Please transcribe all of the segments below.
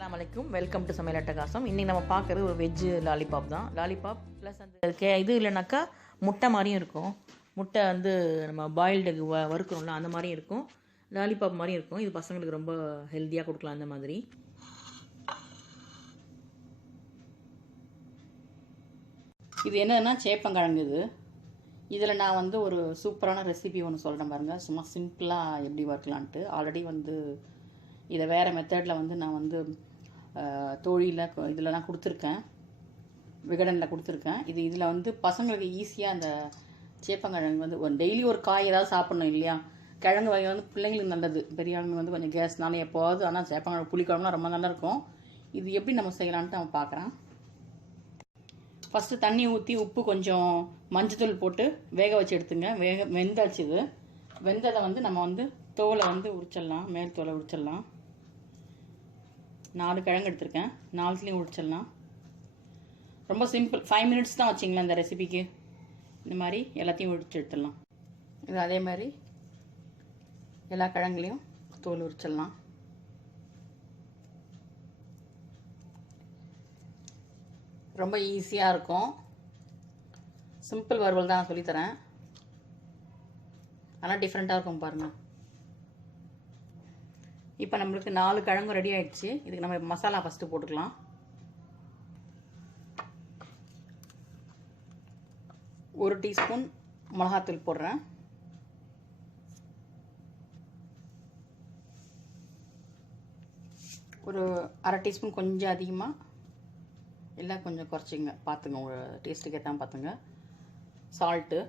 Assalamu alaikum. Welcome to Samaiyal attakaasam. இன்னைக்கு நம்ம பார்க்குறது ஒரு வெஜ் லாலிபாப் தான். லாலிபாப் ப்ளஸ் அந்த இது இல்லைனாக்கா முட்டை மாதிரியும் இருக்கும். முட்டை வந்து நம்ம பாயில்டு வறுக்கிறோம்ல அந்த மாதிரியும் இருக்கும். லாலிபாப் மாதிரியும் இருக்கும். இது பசங்களுக்கு ரொம்ப ஹெல்த்தியாக கொடுக்கலாம் அந்த மாதிரி. இது என்னன்னா சேப்பங்கிழங்கு இது. இதில் நான் வந்து ஒரு சூப்பரான ரெசிபி ஒன்று சொல்கிறேன் பாருங்கள். சும்மா சிம்பிளாக எப்படி வறுக்கலான்ட்டு. ஆல்ரெடி வந்து இதை வேறு மெத்தடில் வந்து நான் வந்து தோழியில் இதிலலாம் கொடுத்துருக்கேன், விகடனில் கொடுத்துருக்கேன். இதில் வந்து பசங்களுக்கு ஈஸியாக அந்த சேப்பங்கிழங்கு வந்து ஒரு டெய்லி ஒரு காய் ஏதாவது சாப்பிட்ணும் இல்லையா. கிழங்கு வகை வந்து பிள்ளைங்களுக்கு நல்லது, பெரியவங்க வந்து கொஞ்சம் கேஸ்னால எப்போவாது. ஆனால் சேப்பங்கிழங்கு புளிக்குழம்புலாம் ரொம்ப நல்லாயிருக்கும். இது எப்படி நம்ம செய்யலான்ட்டு நம்ம பார்க்குறேன். ஃபஸ்ட்டு தண்ணி ஊற்றி உப்பு கொஞ்சம் மஞ்சத்தூள் போட்டு வேக வச்சு எடுத்துங்க. வெந்தாச்சு. இது வெந்ததை வந்து நம்ம வந்து தோலை வந்து உரிச்சிடலாம், மேல் தோலை உரிச்சிடலாம். 4 கிழங்கு எடுத்திருக்கேன், 4த்துலேயும் உரிச்சிடலாம். ரொம்ப சிம்பிள், 5 மினிட்ஸ் தான் வச்சிங்களேன் இந்த ரெசிபிக்கு. இந்த மாதிரி எல்லாத்தையும் உரிச்சு எடுத்துடலாம். இது அதே மாதிரி எல்லா கிழங்குலையும் தோல் உரிச்சிடலாம். ரொம்ப ஈஸியாக இருக்கும். சிம்பிள் வறுவல் தான் நான் சொல்லித்தரேன், ஆனால் டிஃப்ரெண்ட்டாக இருக்கும் பாருங்கள். இப்போ நம்மளுக்கு 4 கிழங்கும் ரெடி ஆகிடுச்சு. இதுக்கு நம்ம மசாலா ஃபஸ்ட்டு போட்டுக்கலாம். ஒரு டீஸ்பூன் மிளகாத்தூள் போடுறேன். ஒரு அரை டீஸ்பூன் கொஞ்சம் அதிகமாக, எல்லாம் கொஞ்சம் குறைச்சிங்க, பார்த்துங்க உங்கள் டேஸ்ட்டுக்கு ஏற்ற பார்த்துங்க. சால்ட்டு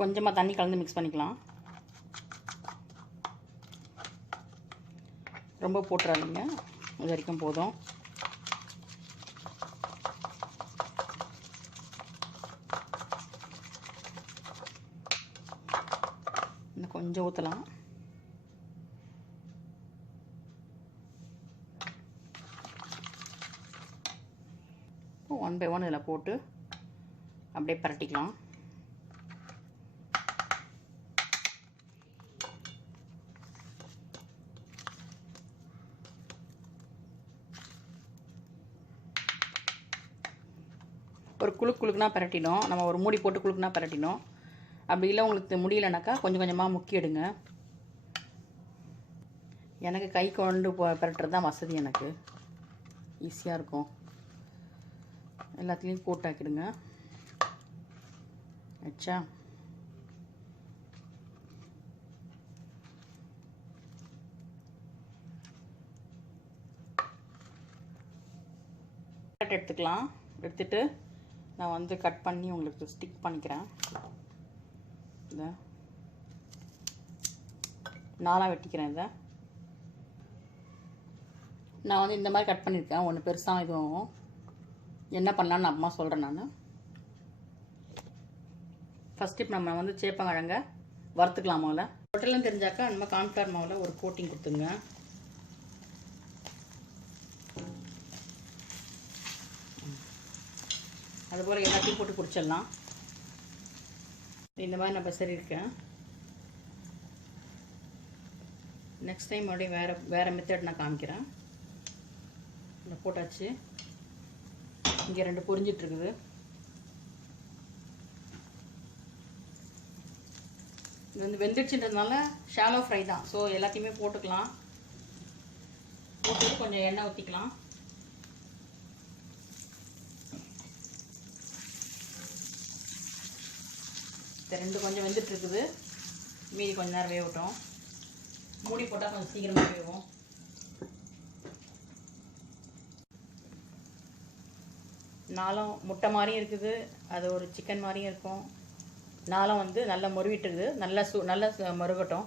கொஞ்சமாக தண்ணி கலந்து மிக்ஸ் பண்ணிக்கலாம். ரொம்ப போட்டுறாதீங்க, இது வரைக்கும் போதும். இன்னும் கொஞ்சம் ஊற்றலாம். ஒன் பை ஒன் இதில் போட்டு அப்படியே பரட்டிக்கலாம். ஒரு குழுக்குனா பரட்டிடும். நம்ம ஒரு மூடி போட்டு குழுக்குனா பரட்டிடும். அப்படி இல்லை உங்களுக்கு முடியலனாக்கா கொஞ்சம் கொஞ்சமாக முக்கி எடுங்க. எனக்கு கை கொண்டு பரட்டுறது தான் வசதி, எனக்கு ஈஸியாக இருக்கும். எல்லாத்துலேயும் போட்டாக்கிடுங்க. ஆச்சா, எடுத்துக்கலாம். எடுத்துட்டு நான் வந்து கட் பண்ணி உங்களுக்கு ஸ்டிக் பண்ணிக்கிறேன். இதை 4ஆக வெட்டிக்கிறேன். இதை நான் வந்து இந்த மாதிரி கட் பண்ணியிருக்கேன். ஒன்று பெருசாக இதுவும் என்ன பண்ணலான்னு அம்மா சொல்கிறேன் நான். ஃபஸ்ட் இப்போ நம்ம வந்து சேப்பங்கிழங்க வறுத்துக்கலாம். முதல்ல ஹோட்டல்லாம் தெரிஞ்சாக்கா நம்ம கார்ன்ஃப்ளவர் மாவில் ஒரு கோட்டிங் கொடுத்துங்க. அதுபோல் எல்லாத்தையும் போட்டு குடிச்சிடலாம். இந்த மாதிரி நான் பெசரி இருக்கேன். நெக்ஸ்ட் டைம் மறுபடியும் வேறு மெத்தட் நான் காமிக்கிறேன். இந்த போட்டாச்சு. இங்கே 2 பொரிஞ்சிட்ருக்குது. இது வந்து வெந்துடுச்சுன்றதுனால ஷாலோ ஃப்ரை தான். ஸோ எல்லாத்தையுமே போட்டுக்கலாம். போட்டு கொஞ்சம் எண்ணெய் ஊற்றிக்கலாம். இந்த 2 கொஞ்சம் வெந்துட்டுருக்குது. மீதி கொஞ்ச நேரம் வேகட்டும். மூடி போட்டால் கொஞ்சம் சீக்கிரமாக வேகும். நாளும் முட்டை மாதிரியும் இருக்குது, அது ஒரு சிக்கன் மாதிரியும் இருக்கும். நாளும் வந்து நல்லா மொருவிட்டுருது. நல்லா மொருகட்டும்,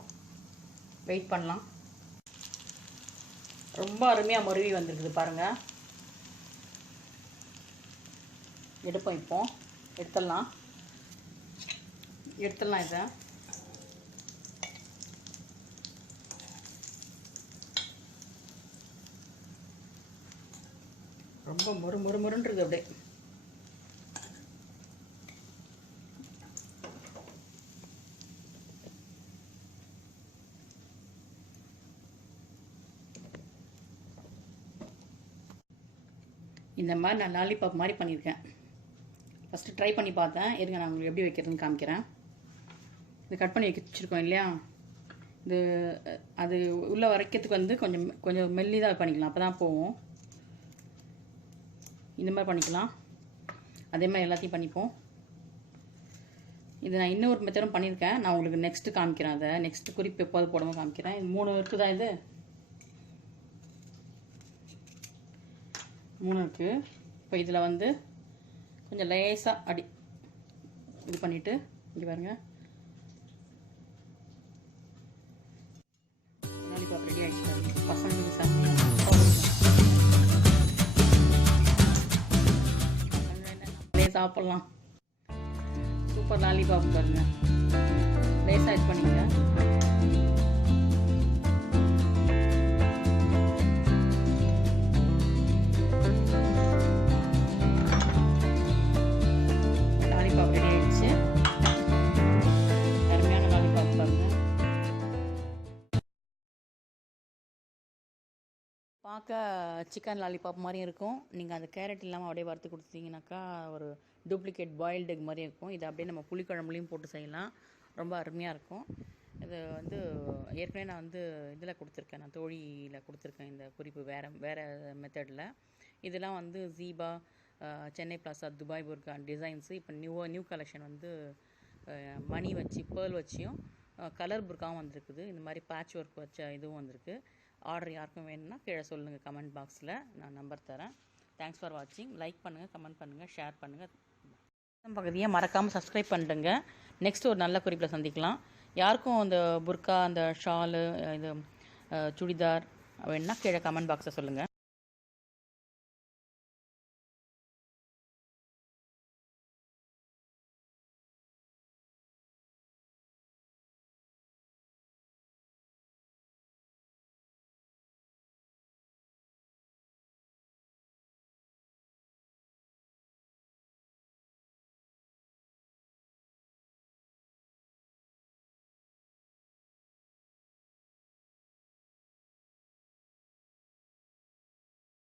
வெயிட் பண்ணலாம். ரொம்ப அருமையாக மொருவி வந்துருக்குது பாருங்கள். எடுப்போம். இப்போ எடுத்துடலாம். இதை ரொம்ப மொறுன்றது அப்படியே. இந்த மாதிரி நான் லாலிபாப் மாதிரி பண்ணியிருக்கேன். ஃபஸ்ட்டு ட்ரை பண்ணி பார்த்தேன். இருங்க நான் உங்களுக்கு எப்படி வைக்கிறதுன்னு காமிக்கிறேன். இது கட் பண்ணி வச்சுருக்கோம் இல்லையா, இது அது உள்ளே வரைக்கிறதுக்கு வந்து கொஞ்சம் மெல்லிதாக பண்ணிக்கலாம், அப்போ தான் போகும். இந்த மாதிரி பண்ணிக்கலாம். அதே மாதிரி எல்லாத்தையும் பண்ணிப்போம். இது நான் இன்னொரு மெத்தடும் பண்ணியிருக்கேன். நான் உங்களுக்கு நெக்ஸ்ட்டு காமிக்கிறேன். அதை நெக்ஸ்ட்டு குறிப்பு எப்போது போடாமல் காமிக்கிறேன். இது 3 இருக்குதா, இது 3 இருக்குது. இப்போ இதில் வந்து கொஞ்சம் லேசாக இது பண்ணிவிட்டு இங்கே பாருங்க, லாலிபாப் ரெடி ஆகிடுச்சு. பசங்களுக்கு சாப்பிட்லாம். சூப்பர் லாலிபாப் பாருங்க, லேசாக இது பண்ணிங்க. லாலிபாப் ரெடி ஆகிடுச்சு. அருமையான லாலிபாப் பாருங்க. பார்க்க சிக்கன் லாலிபாப் மாதிரி இருக்கும். நீங்கள் அந்த கேரட் இல்லாமல் அப்படியே வறுத்து கொடுத்தீங்கன்னாக்கா ஒரு டூப்ளிகேட் பாயில்டு எக் மாதிரி இருக்கும். இதை அப்படியே நம்ம புளிக்குழம்புலையும் போட்டு செய்யலாம். ரொம்ப அருமையாக இருக்கும். இது வந்து ஏற்கனவே நான் வந்து இதில் கொடுத்துருக்கேன், நான் தோழியில் கொடுத்துருக்கேன் இந்த குறிப்பு வேறு மெத்தடில். இதெல்லாம் வந்து ஜீபா, சென்னை பிளாசா, துபாய் புர்கா டிசைன்ஸு. இப்போ நியூ கலெக்ஷன் வந்து மணி வச்சு பேர்ல் வச்சியும் கலர் புர்காவும் வந்திருக்குது. இந்த மாதிரி பேட்ச் ஒர்க் வச்ச இதுவும் வந்திருக்கு. ஆர்டர் யாருக்கும் வேணும்னா கீழே சொல்லுங்கள் கமெண்ட் பாக்ஸில், நான் நம்பர் தரேன். தேங்க்ஸ் ஃபார் வாட்சிங். லைக் பண்ணுங்கள், கமெண்ட் பண்ணுங்கள், ஷேர் பண்ணுங்கள். பகுதியை மறக்காமல் சப்ஸ்கிரைப் பண்ணிடுங்க. நெக்ஸ்ட் ஒரு நல்ல குறிப்பில் சந்திக்கலாம். யாருக்கும் அந்த புர்கா, அந்த ஷாலு, இது சுடிதார் வேணும்னா கீழே கமெண்ட் பாக்ஸில் சொல்லுங்கள்.